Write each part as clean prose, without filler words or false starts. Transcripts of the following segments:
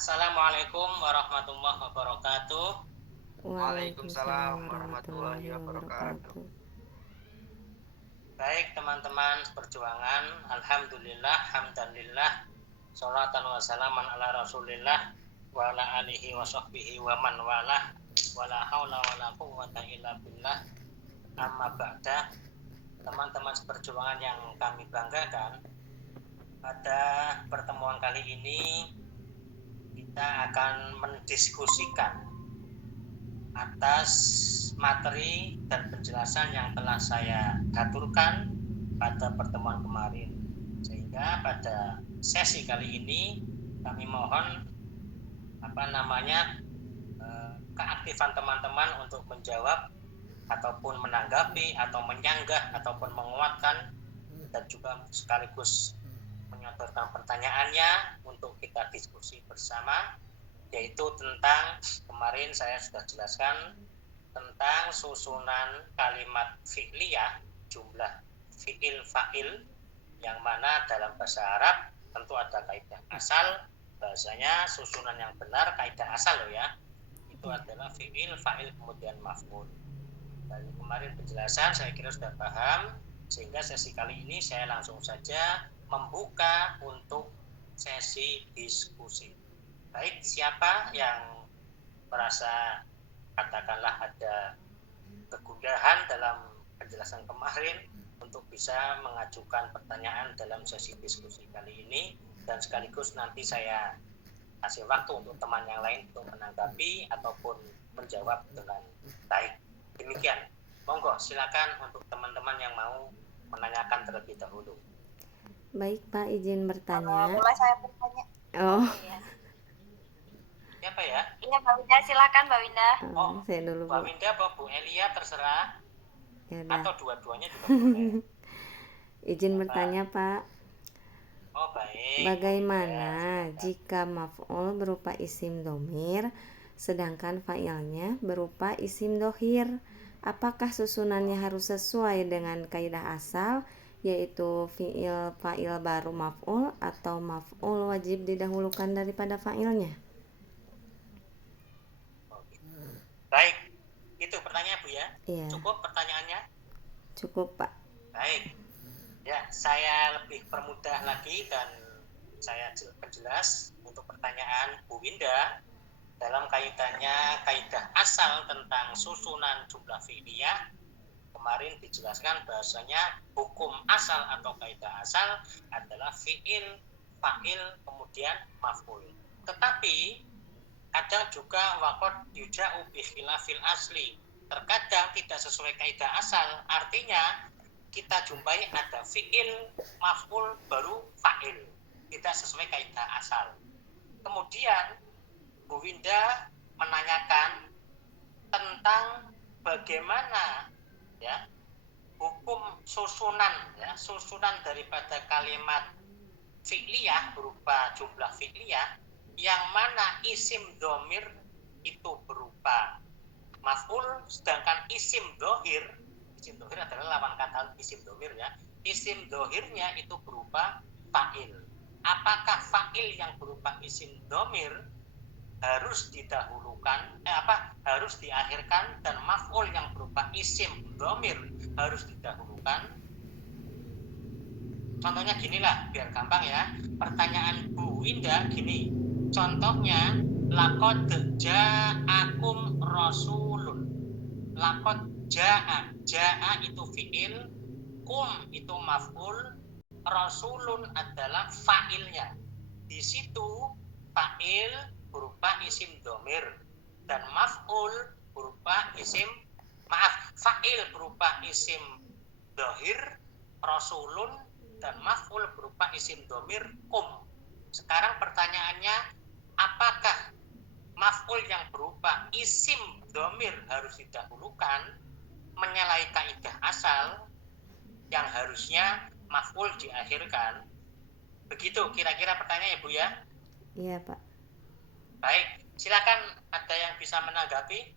Assalamualaikum warahmatullahi wabarakatuh. Waalaikumsalam Waalaikumsalam warahmatullahi warahmatullahi wabarakatuh. wabarakatuh. Baik teman-teman perjuangan, alhamdulillah, hamdanillah, sholatan wa salaman ala rasulillah, wa ala alihi wa sahbihi wa man walah, wa la hawla wa la quwwata illa billah, amma ba'da. Teman-teman seperjuangan yang kami banggakan, pada pertemuan kali ini kita akan mendiskusikan atas materi dan penjelasan yang telah saya aturkan pada pertemuan kemarin, sehingga pada sesi kali ini kami mohon keaktifan teman-teman untuk menjawab ataupun menanggapi atau menyanggah ataupun menguatkan dan juga sekaligus menyodorkan pertanyaannya untuk kita diskusi bersama, yaitu tentang kemarin saya sudah jelaskan tentang susunan kalimat fi'liyah, jumlah fi'il fa'il, yang mana dalam bahasa Arab tentu ada kaidah asal. Bahasanya susunan yang benar kaidah asal loh ya, itu adalah fi'il fa'il kemudian maf'ul. Dan kemarin penjelasan saya kira sudah paham, sehingga sesi kali ini saya langsung saja membuka untuk sesi diskusi. Baik, siapa yang merasa katakanlah ada kegundahan dalam penjelasan kemarin untuk bisa mengajukan pertanyaan dalam sesi diskusi kali ini, dan sekaligus nanti saya kasih waktu untuk teman yang lain untuk menanggapi ataupun menjawab dengan baik. Demikian, monggo silakan untuk teman-teman yang mau menanyakan terlebih dahulu. Baik Pak, izin bertanya. Mulai saya bertanya. Oh, Iya. Siapa ya? Iya, Mbak Winda, silakan Mbak Winda. saya dulu Mbak Bu. Winda apa Bu Elia, terserah. Ya udah. Atau dua-duanya juga boleh. Izin Siapa? bertanya Pak. Oh baik. Bagaimana Ya, jika maf'ul berupa isim domir, sedangkan fa'ilnya berupa isim dohir? Apakah susunannya harus sesuai dengan kaidah asal, yaitu fi'il fa'il baru maf'ul, atau maf'ul wajib didahulukan daripada fa'ilnya? baik. Itu pertanyaan Bu ya? Iya, Cukup pertanyaannya? cukup Pak. Baik. Ya, saya lebih permudah lagi dan saya perjelas untuk pertanyaan Bu Winda dalam kaitannya kaidah asal tentang susunan jumlah fi'liyah. Kemarin dijelaskan bahasanya hukum asal atau kaidah asal adalah fi'il, fa'il, kemudian maf'ul. Tetapi kadang juga waqad yuja'u bi khilafil asli. Terkadang tidak sesuai kaidah asal, artinya kita jumpai ada fi'il, maf'ul, baru fa'il. Tidak sesuai kaidah asal. Kemudian Bu Winda menanyakan tentang bagaimana ya hukum susunan daripada kalimat fi'liyah berupa jumlah fi'liyah, yang mana isim domir itu berupa maf'ul, sedangkan isim dohir adalah lawan kata isim domir ya, isim dohirnya itu berupa fa'il. Apakah fa'il yang berupa isim domir harus didahulukan, harus diakhirkan, dan maf'ul yang berupa isim domir harus didahulukan? Contohnya ginilah, biar gampang ya. Pertanyaan Bu Winda gini. Contohnya, laqad ja'akum rasulun. Laqad ja'a itu fi'il, kum itu maf'ul, rasulun adalah fa'ilnya. Di situ fa'il berupa isim domir dan maf'ul berupa fa'il berupa isim dohir, rasulun, dan maf'ul berupa isim domir, kum. Sekarang pertanyaannya, apakah maf'ul yang berupa isim domir harus didahulukan menyalahi kaidah asal yang harusnya maf'ul diakhirkan? Begitu kira-kira pertanyaannya Bu ya? Iya Pak. Baik, silakan ada yang bisa menanggapi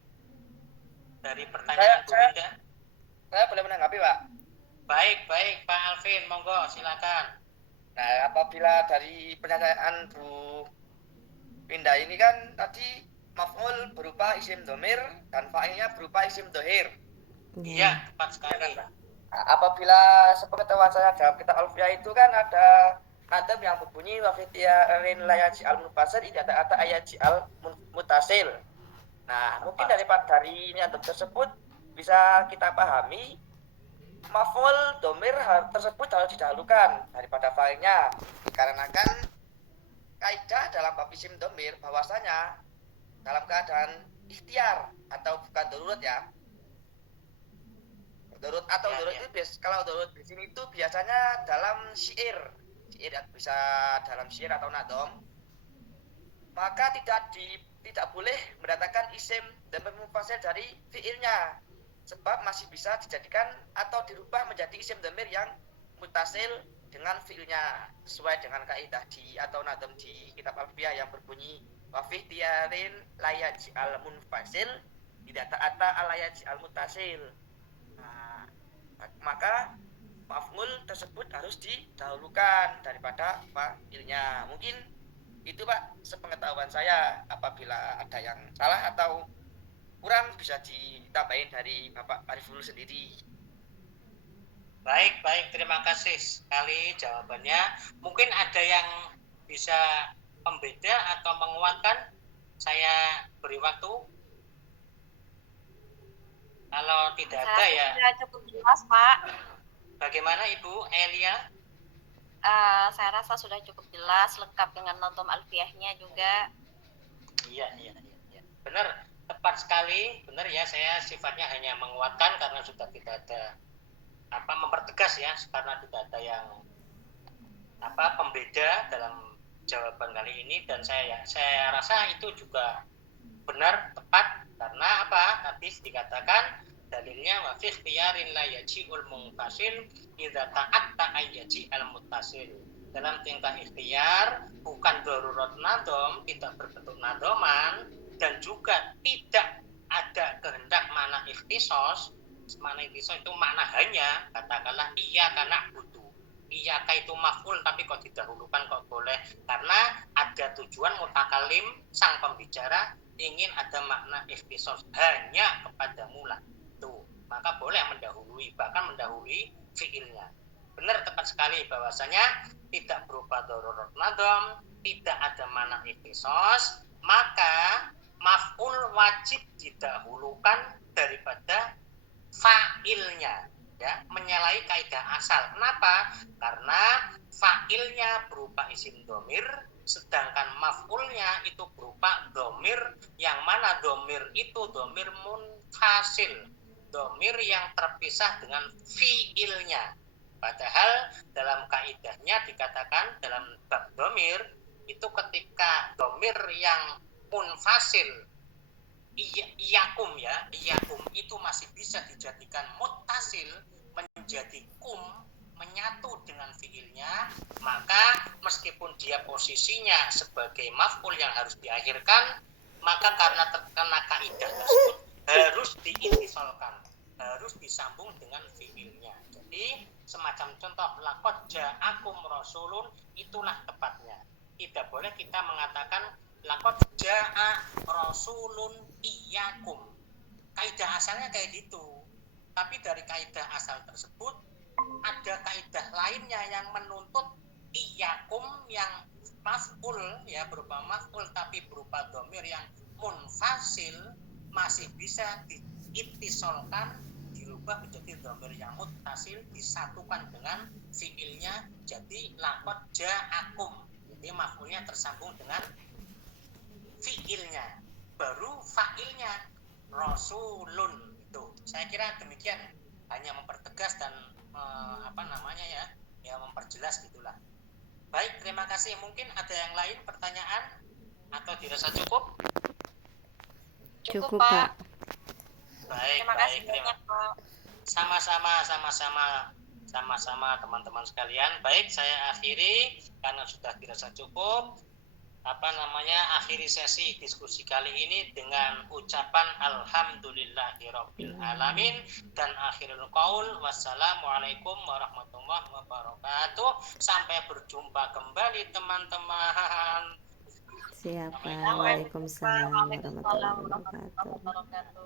dari pertanyaan Bu Winda? Saya boleh menanggapi Pak? Baik Pak Alvin, monggo silakan. Nah, apabila dari pernyataan Bu Winda ini kan tadi maf'ul berupa isim domir dan fa'ilnya berupa isim dohir. Iya, tepat sekali. Apabila sepengetahuan saya dalam kitab Alfiyah itu kan ada nadam yang berbunyi wa fi tiyarin la yaj'al munfasil idza ta'ata ayaj'al mutasil. Nah, mungkin dari nadam tersebut bisa kita pahami maf'ul domir tersebut harus didahulukan daripada fa'ilnya. Dikarenakan kaidah dalam bab isim domir bahwasanya dalam keadaan ikhtiar atau bukan darurat ya. Darurat atau darurat itu kalau darurat di sini itu biasanya dalam syair bisa dalam syair atau nadom, maka tidak boleh mendatangkan isim dan mufasil dari fiilnya, sebab masih bisa dijadikan atau dirubah menjadi isim dhamir yang mutasil dengan fiilnya sesuai dengan kaidah di atau nadom di kitab Alfiyah yang berbunyi wa fi tiyarin la yaj'al munfasil tidak ta'ata ala yaj'al mutasil. Nah, maka maf'ul tersebut harus didahulukan daripada fa'ilnya. Mungkin itu Pak sepengetahuan saya. Apabila ada yang salah atau kurang bisa ditambahin dari Bapak Ariful sendiri. Baik, terima kasih sekali jawabannya. Mungkin ada yang bisa membeda atau menguatkan, saya beri waktu. Kalau tidak ada ya. Sudah cukup jelas, Pak. Bagaimana Ibu Elia? Saya rasa sudah cukup jelas, lengkap dengan nonton alfiahnya juga. Iya. Benar, tepat sekali. Benar ya, saya sifatnya hanya menguatkan karena sudah tidak ada mempertegas ya, karena tidak ada yang pembeda dalam jawaban kali ini, dan saya rasa itu juga benar, tepat, karena tadi dikatakan dalilnya wa fi ikhtiyarin la yaji'ul munfasil idza ta'atta ayyaji al muttasil. Dalam tingkah ikhtiar bukan darurat nadom, tidak berbentuk nadoman, dan juga tidak ada kehendak mana ikhtisos. Mana ikhtisos itu makna hanya, katakanlah iya karena butuh, iya itu maf'ul tapi kok didahulukan kok boleh, karena ada tujuan mutakalim sang pembicara ingin ada makna ikhtisos hanya kepadamu lah, tuh maka boleh mendahului, bahkan mendahului fiilnya. Benar, tepat sekali bahwasanya tidak berupa darurat nadom, tidak ada makna ikhtisos, maka maf'ul wajib didahulukan daripada fa'ilnya ya, menyalahi kaidah asal. Kenapa? Karena fa'ilnya berupa isim domir, sedangkan maf'ulnya itu berupa domir, yang mana domir itu domir munfasil, domir yang terpisah dengan fi'ilnya. Padahal dalam kaidahnya dikatakan dalam bab domir itu ketika domir yang munfasil iyakum itu masih bisa dijadikan muttasil menjadi kum, menyatu dengan fiilnya, maka meskipun dia posisinya sebagai maf'ul yang harus diakhirkan, maka karena terkena kaidah tersebut harus diintisolkan, harus disambung dengan fiilnya. Jadi semacam contoh laqad ja'akum rasulun, itulah tepatnya. Tidak boleh kita mengatakan laqad ja'a rasulun iyyakum. Kaidah asalnya kayak gitu. Tapi dari kaidah asal tersebut ada kaidah lainnya yang menuntut iyyakum yang maf'ul ya, berupa maf'ul tapi berupa dhamir yang munfasil masih bisa diittisolkan, dirubah menjadi dhamir yang muttasil, disatukan dengan fiilnya jadi laqad ja'akum. Jadi maf'ulnya tersambung dengan fiilnya, baru fa'ilnya rasulun. Itu saya kira demikian, hanya mempertegas dan memperjelas gitulah. Baik, terima kasih. Mungkin ada yang lain pertanyaan atau dirasa cukup? Cukup Pak. Baik, terima kasih banyak Pak. Sama-sama teman-teman sekalian. Baik, saya akhiri karena sudah dirasa cukup. Akhiri sesi diskusi kali ini dengan ucapan alhamdulillahirabbil alamin dan akhirul qaul wassalamualaikum warahmatullahi wabarakatuh. Sampai berjumpa kembali teman-teman. Siapa? Waalaikumsalam Waalaikumsalam warahmatullahi warahmatullahi wabarakatuh. wabarakatuh.